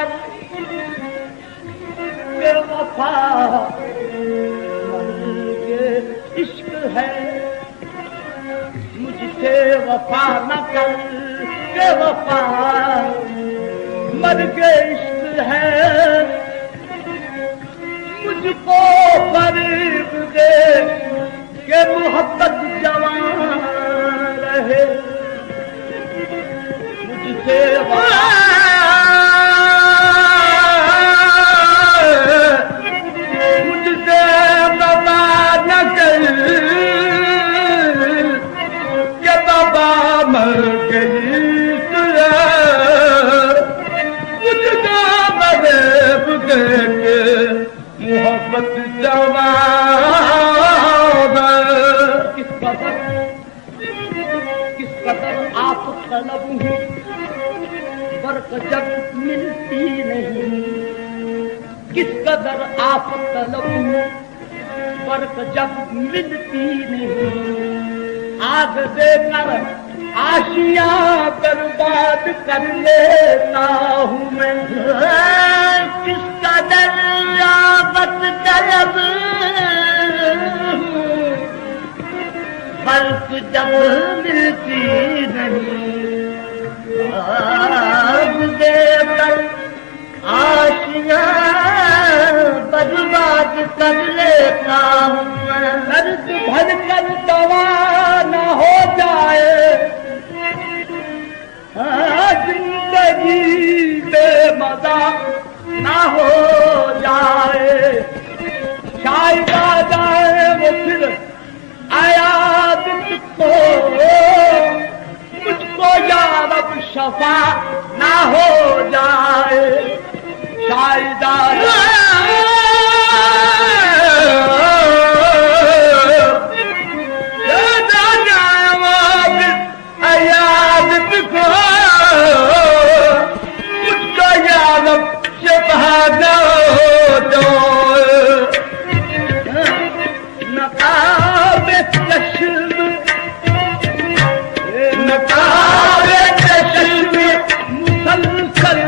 कर बेवफा के इश्क है, मुझसे वफा न कर बेवफा मर के इश्क है, मुझको फरीब दे के मोहब्बत जवान रहे, मुझसे मुझसे बाबा न कर के बाबा मर गई, मुझको फरीब दे के मोहब्बत जवान। किस कदर आप तलब हूँ, बर्क जब मिलती नहीं, किस कदर आप तलब हूँ, बर्क जब मिलती नहीं, आग देकर आशिया बर्बाद कर लेता हूँ मैं, किस कदर आफत तलब बर्क जब मिलती नहीं, आग देकर आशिया बर्बाद कर लेता हूँ मैं, दर्द भर कर दवा न हो जाए, जिंदगी बेमज़ा न हो जाए, शायद आ जाए वो फिर आयाद को, मुझको यार अब शफा ना हो जाए, शायद आ जाए वो फिर आयाद को, मुझको यार अब शफा ना हो जाए, नकाबे चश्म नकाबे चश्म मुसलसल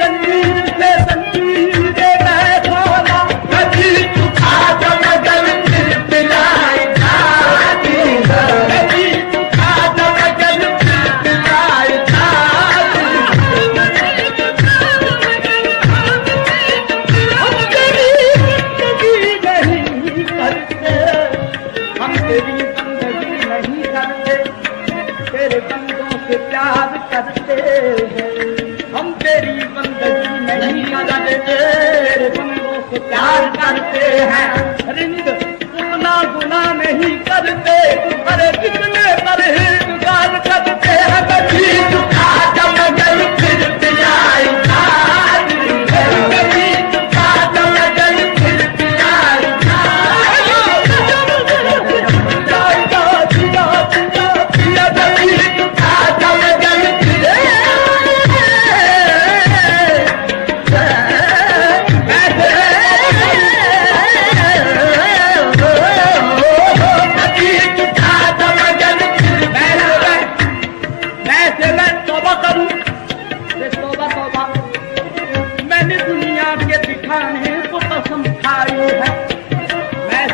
जंजीर से जंजीर दे मैं खोला, कभी चुका जब गल फिर पिलाई जाती है, कभी चुका जब गल फिर पिलाई जाती है। हम तेरी जिंदगी नहीं करते, तेरे बंदों से प्यार करते हैं। हम तेरी बंदगी नहीं करते, तेरे बंदों से प्यार करते हैं। रिंद उतना गुनाह नहीं करते, अरे कितने परहेजगार करते हैं। कभी चुका जब गल फिर पिलाई जाती है, कभी चुका जब गल फिर पिलाई मैंने दुनिया के दिखाने को कसम खाई है। मैं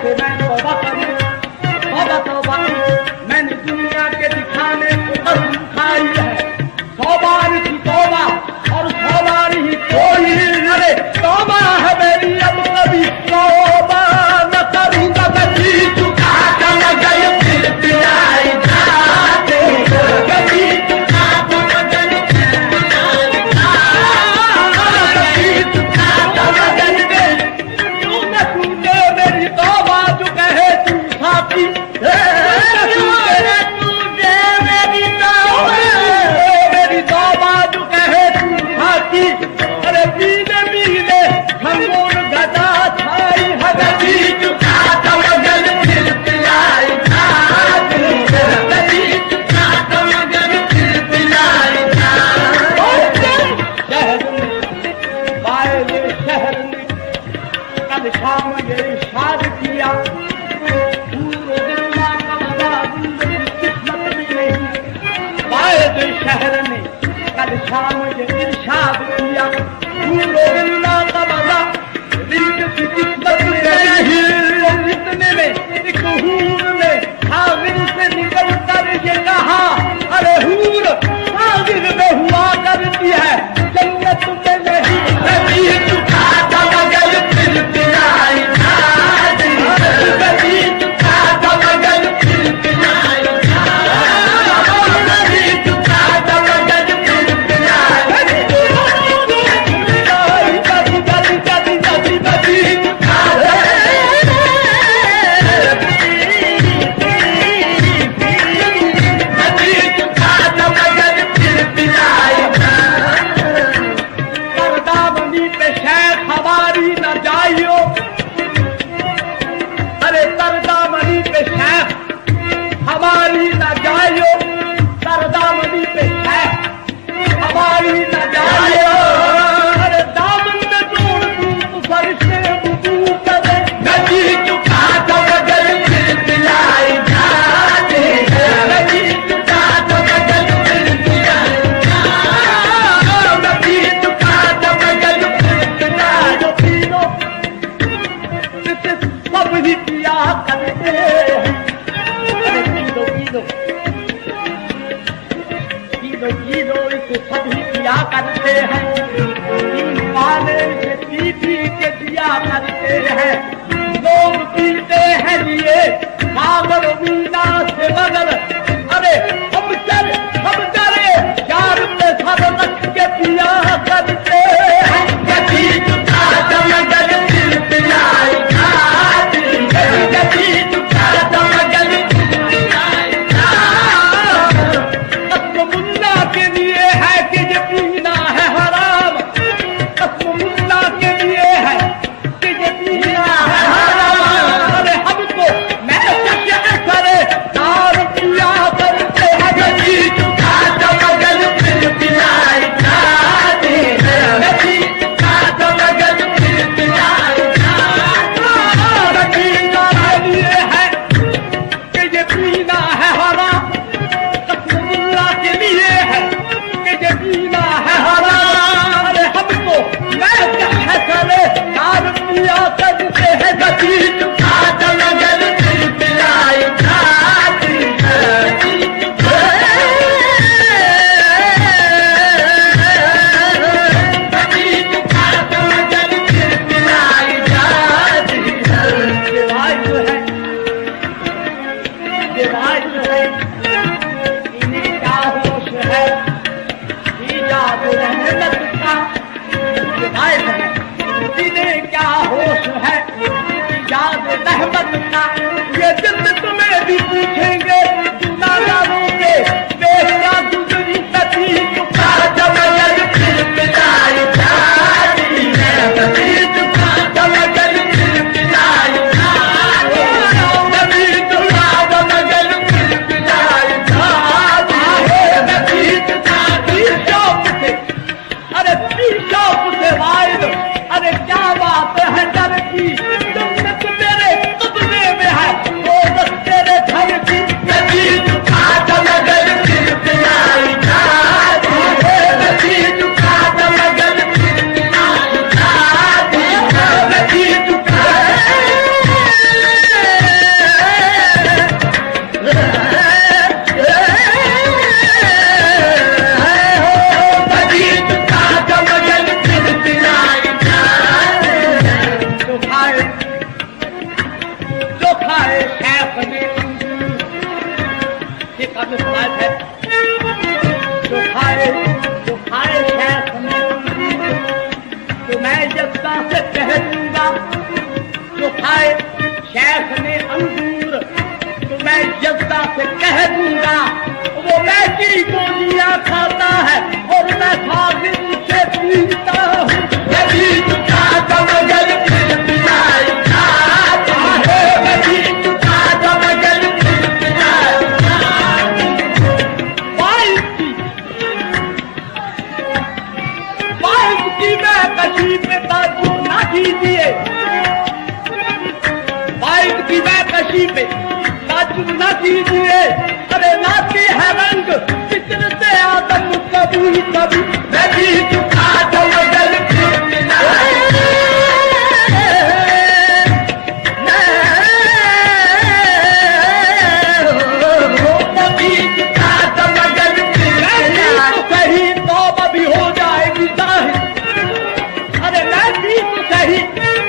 तौबा करूं, तौबा तौबा, मैंने दुनिया के दिखाने को कसम खाई है। 100 बार की तौबा और 100 बार ही कोई, अरे तौबा है मेरी अब कभी तौबा न करूंगा। कभी चुका जब गल फिर पिलाई जाती है, कभी चुका जब गल फिर पिलाई जाती है। क्यों न सुनते मेरी तौबा जो कहे तू साथी, मेरी तौबा जो कहे तू साथी। अरे मीले मीले खंगोर गदा छाई है, कभी चुका जब गल फिर पिलाई जाती है, कभी चुका जब गल फिर पिलाई जाती है। शहर में बाए शहर में कल शाम ये इरशाद किया, पूरे दिन माँ का बड़ा जिंदगी किस्मत में नहीं। बाए शहर में कल शाम ये इरशाद किया, पूरे दिन माँ का बड़ा जिंदगी किस्मत में नहीं। इतने में एक हूर ने हाजिर से निकल कर ये कहा, अरे हूर हाजिर में हुआ करती है, जन्नत में नहीं। कभी चुका जब गल फिर पिलाई जाती है, कभी चुका जब गल फिर पिलाई जाती है, कभी चुका जब गल फिर पिलाई सरदामनी पे शैख हमारी न जाइयो, अरे सरदामनी पे शैख हमारी न जाइयो, सरदामनी पे शैख हमारी न जाइयो। अरे दामन में जोड़ दूं तो फरिश्ते वुज़ू करे, कभी चुका जब गल फिर पिलाई जाती है, कभी चुका जब गल फिर पिलाई जाती है, कभी चुका जब गल फिर पिलाई जाती है। सब ही पिया करते हैं, अरे पी लो इसे सब ही पिया करते हैं। इन पाले से पी के पिया करते हैं। लोग पीते हैं लिए मागर मीना से मगर, अरे हम चले चार पे सर रख के पिया करते हैं। कभी चुका जब गल फिर पिलाई जाती है, कभी चुका जब गल फिर पिलाई जाती है। कसम मुन्ना के लिए है कि ये पीना है हराम, कसम मुन्ना के लिए है कि ये पीना है हराम। अरे हमको मैं क्या करे दारू है वाइद, अरे क्या बात है डर की, जन्नत तेरे कब्जे में है, रोज़ तेरे घर की। नदी झुका मगर फिर पिलाई खादी, नदी झुका मगर फिर पिलाई खादी, नदी झुका से कह दूंगा, जो खाए शेख ने अंगूर तो मैं जज्बा से कह दूंगा, वो मैं की गोलियां खाता है और मैं फाजिल से पीता हूँ। नदी झुका मगर फिर पिलाई खादी, नदी झुका मगर फिर पिलाई खादी। वाइफ की मैं कशी पे ताजू ना कीजिए, वाइफ की मैं कशी पे ताजू ना कीजिए, अरे नाती है रंग फिक्र से आदम कभी कभी। नदी झुका मगर फिर पिलाई, नदी झुका मगर फिर पिलाई। सही तौबा भी हो जाएगी जाहिर, अरे नदी तो सही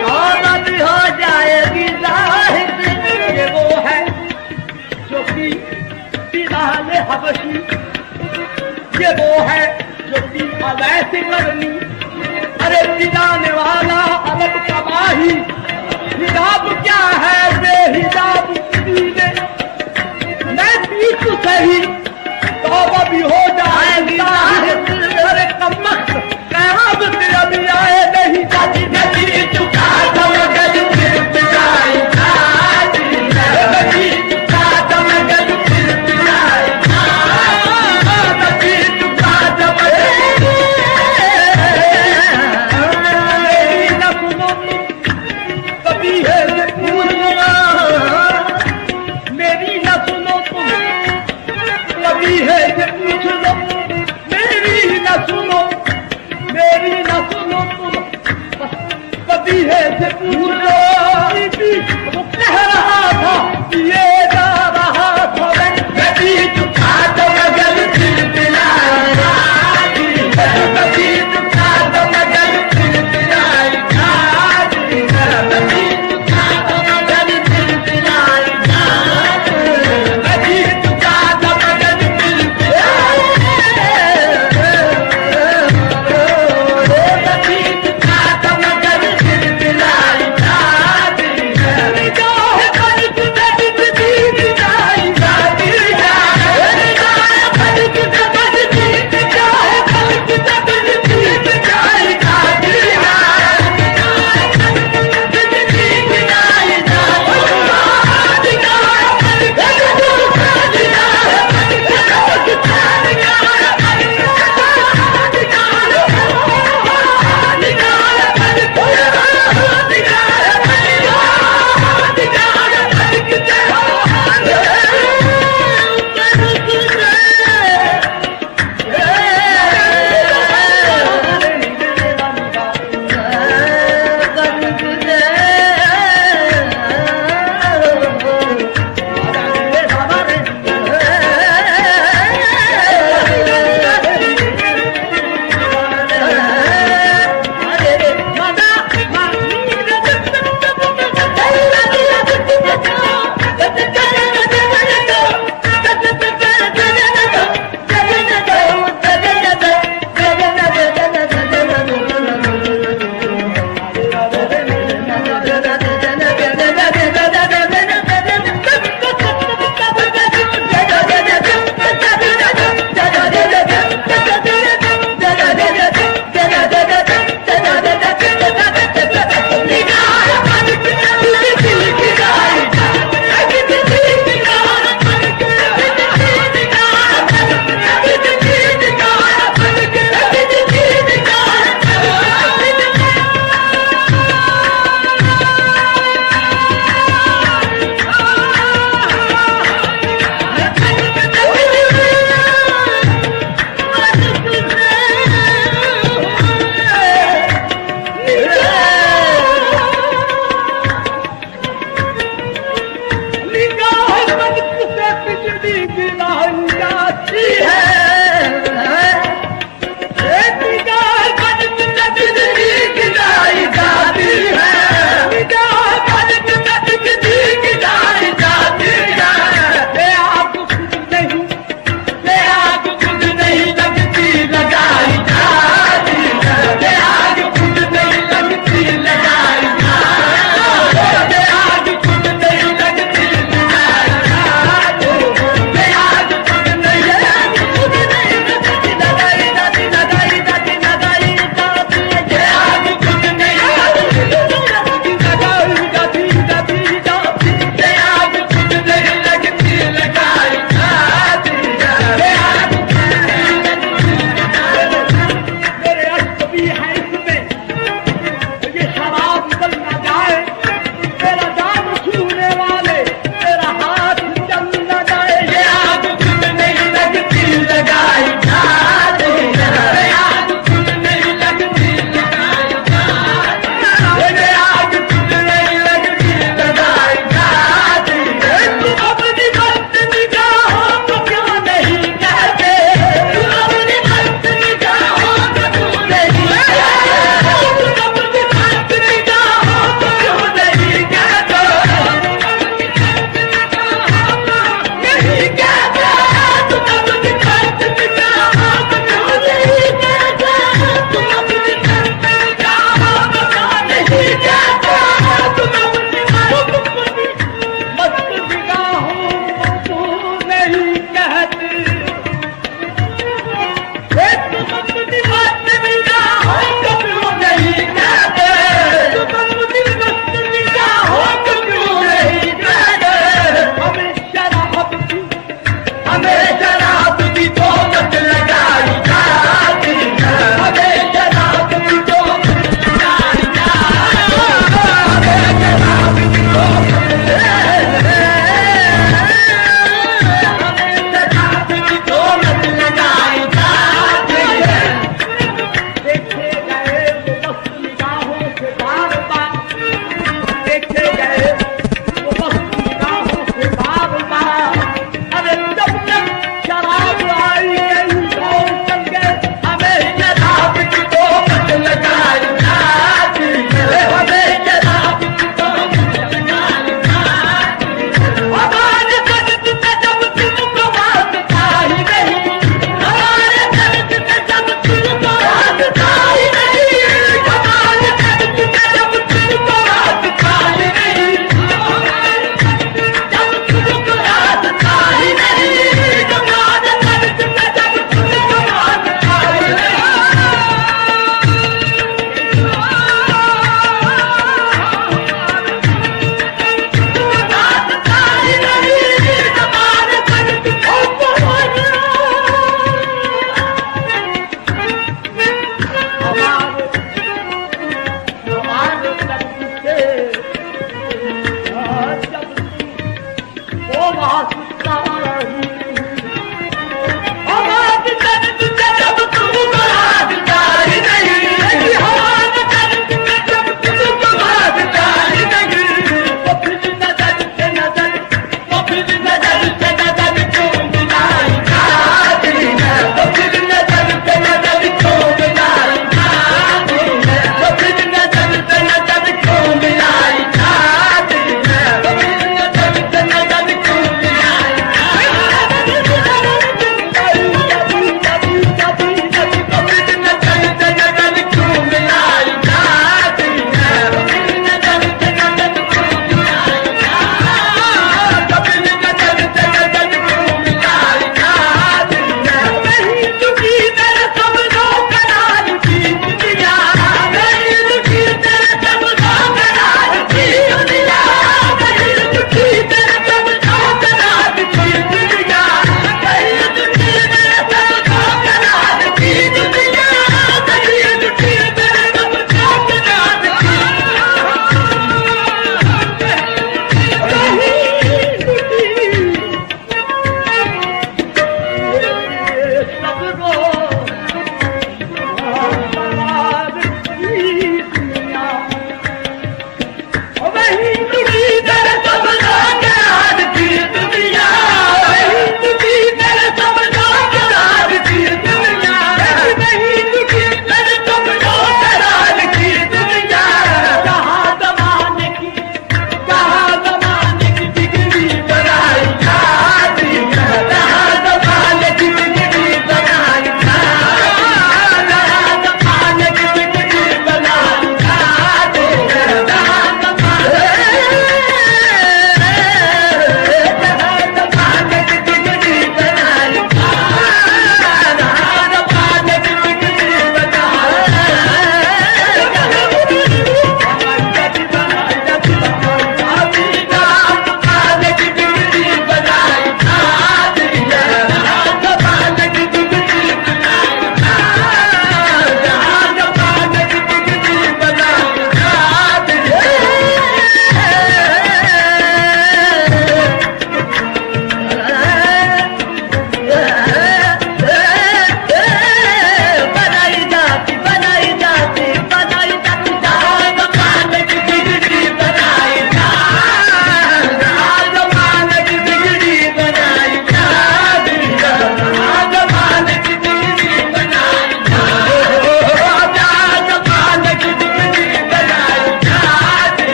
तौबा भी हो जाएगी जाहिर। ये वो है जो कि बिलाल हबशी, ये वो है जो कि अवैसी करनी, अरे पिलाने वाला अरब का माही। हिजाब क्या है बेहिजाब दीने, मैं भी तो सही तौबा भी हो जाएगी जाहिर। अरे कमबख्त क़यामत अभी आए नहीं, नदी झुका मगर फिर पिलाई खादी, नदी झुका मगर फिर पिलाई खादी, नदी झुका मगर। मेरी न सुनो कभी है ये पूछना, मेरी न सुनो तुम कभी है ये पूछ लो, मेरी न सुनो तुम कभी है से पूछ लो। वो कह रहा था ये जा रहा था, नदी झुका मगर फिर पिलाई खादी, नदी झुका मगर फिर पिलाई खादी, नदी झुका मगर फिर पिलाई खादी, नदी झुका मगर फिर पिलाई, नदी झुका मगर फिर पिलाई खादी। निगाह पर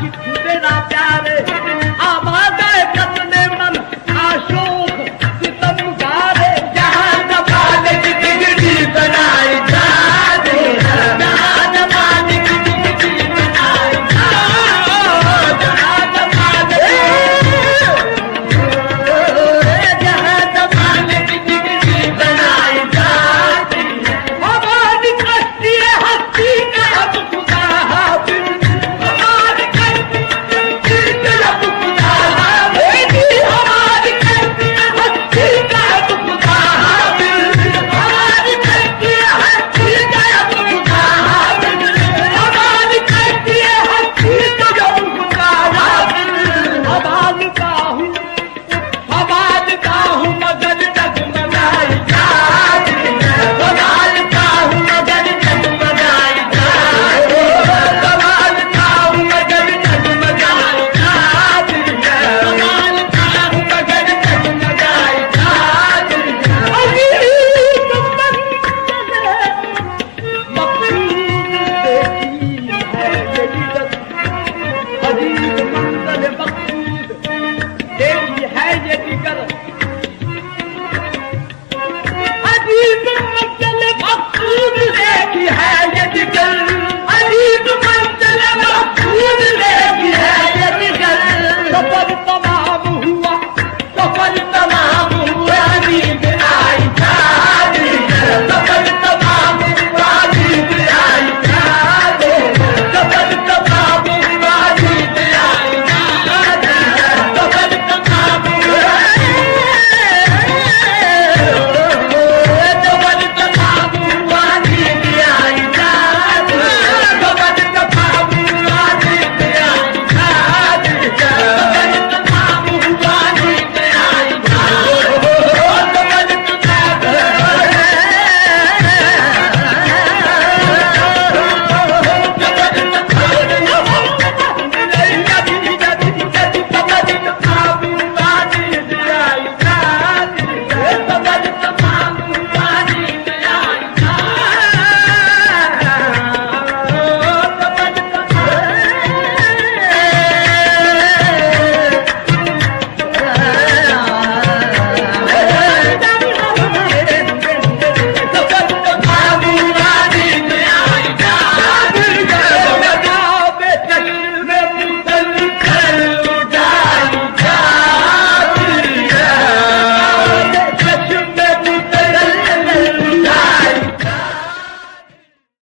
की